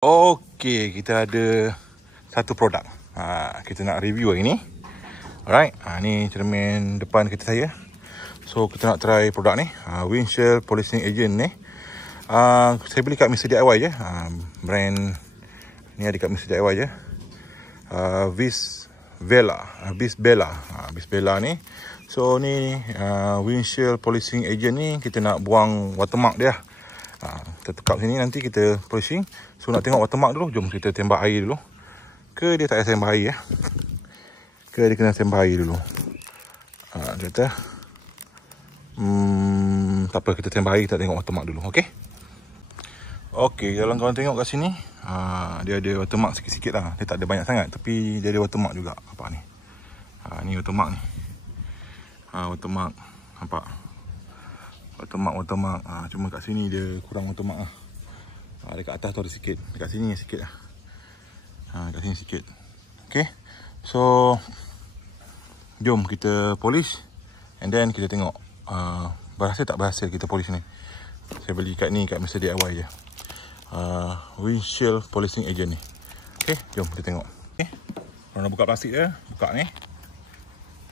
Okey, kita ada satu produk. Kita nak review hari ni. Alright, ni cermin depan kereta saya. So, kita nak try produk ni. Windshield Polishing Agent ni. Saya beli kat Mr. DIY je. Brand ni ada kat Mr. DIY je. Visbella ni. So, ni Windshield Polishing Agent ni kita nak buang watermark dia. Kita tukar sini, nanti kita polishing. So nak tengok watermark dulu, jom kita tembak air dulu. Ke dia tak payah tembak air ke dia kena tembak air dulu. Dia kata tak apa, kita tembak air, kita tengok watermark dulu. Okey, kalau korang tengok kat sini, dia ada watermark sikit-sikit lah. Dia tak ada banyak sangat, tapi dia ada watermark juga. Nampak ni, ni watermark ni. Watermark, nampak watermark. Cuma kat sini dia kurang watermark lah. Dekat atas tu ada sikit, dekat sini sikit lah. Dekat sini sikit. Okay, so jom kita polish, and then kita tengok berhasil tak berhasil kita polish ni. Saya beli kat ni, kat Mr. DIY je. Windshield Polishing Agent ni. Okay, jom kita tengok. Okay, kalau nak buka plastik dia, buka ni,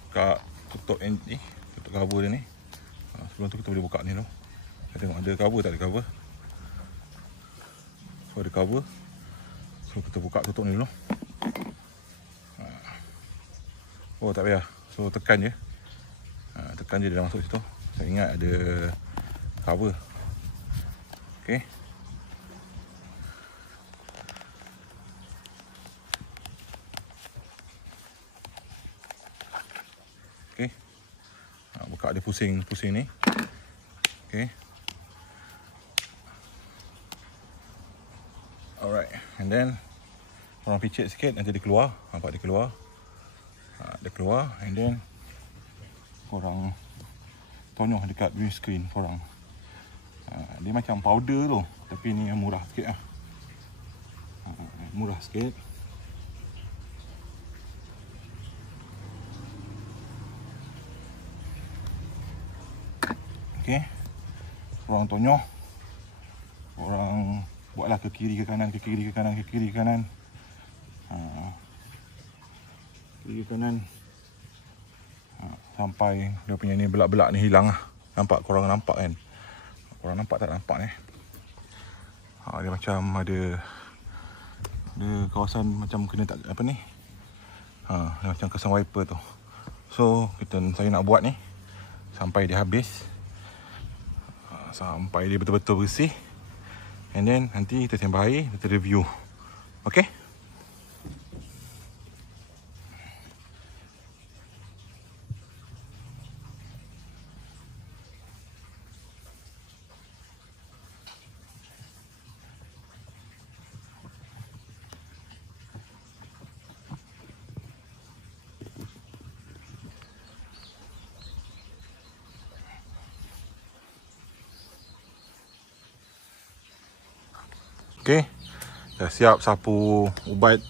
buka tutup ni, tutup cover dia ni. Sebelum tu kita boleh buka ni dulu. Kita tengok ada cover tak ada cover. So ada cover. So kita buka tutup ni dulu. Oh tak payah. So tekan je. Tekan je dia dah masuk situ. Saya ingat ada cover. Okay. Okay. Buka dia pusing ni. Okay. Alright, and then korang picit sikit, nanti dia keluar. Nampak dia keluar. Dia keluar, and then korang tonyoh dekat windscreen korang. Dia macam powder tu, tapi ni yang murah sikit lah. Murah sikit. Okay. Korang tonyoh, korang buatlah ke kiri ke kanan, ke kiri ke kanan, ke kiri ke kanan. Kiri ke kanan. Sampai dia punya ni belak-belak ni hilang lah. Nampak? Korang nampak kan? Korang nampak tak? Nampak ni. Dia macam ada kawasan macam kena tak apa ni. Dia macam kesan wiper tu. So saya nak buat ni sampai dia habis. Sampai dia betul-betul bersih. And then nanti kita tembak air, kita review. Okay? Okay, dah siap sapu ubat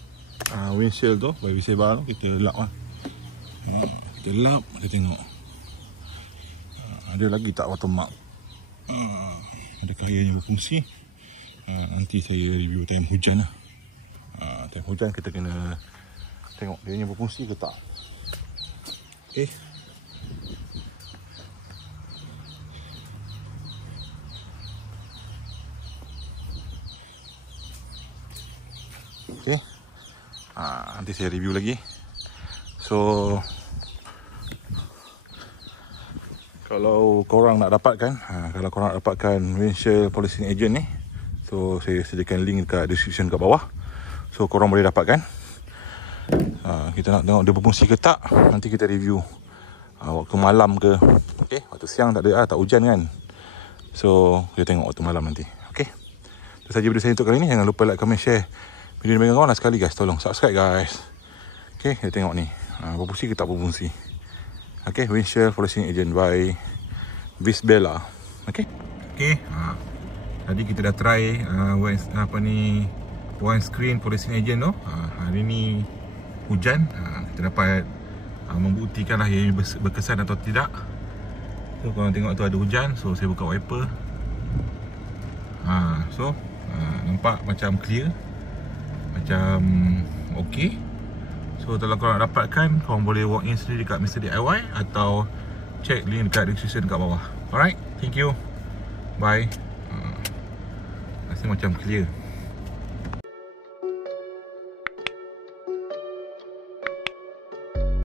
windshield tu, by Visbella tu. Kita lap lah. Kita lap, kita tengok ada lagi tak watermark. Adakah ianya berfungsi? Nanti saya review time hujan lah. Time hujan kita kena tengok dia berfungsi ke tak. Okay. Okay. Nanti saya review lagi. So kalau korang nak dapatkan, kalau korang nak dapatkan Windshield Polishing Agent ni, so saya sediakan link dekat description kat bawah. So korang boleh dapatkan. Kita nak tengok dia berfungsi ke tak, nanti kita review. Waktu malam ke, okay, waktu siang tak ada, tak hujan kan. So kita tengok waktu malam nanti. Okay, itu saja video saya untuk kali ni. Jangan lupa like, comment, share video ni dengan kawan. Sekali guys, tolong subscribe guys. Okay, kita tengok ni berfungsi ke tak berfungsi. Okay, Windshield Polishing Agent by Visbella. Okay. Tadi kita dah try windscreen polishing agent tu. Hari ni hujan. Kita dapat membuktikan lah ia berkesan atau tidak. So korang tengok tu ada hujan, so saya buka wiper. So nampak macam clear. macam okey. So kalau korang nak dapatkan, korang boleh walk in sendiri dekat Mr. DIY atau check link dekat description dekat bawah. Alright, thank you. Bye. Rasa macam clear.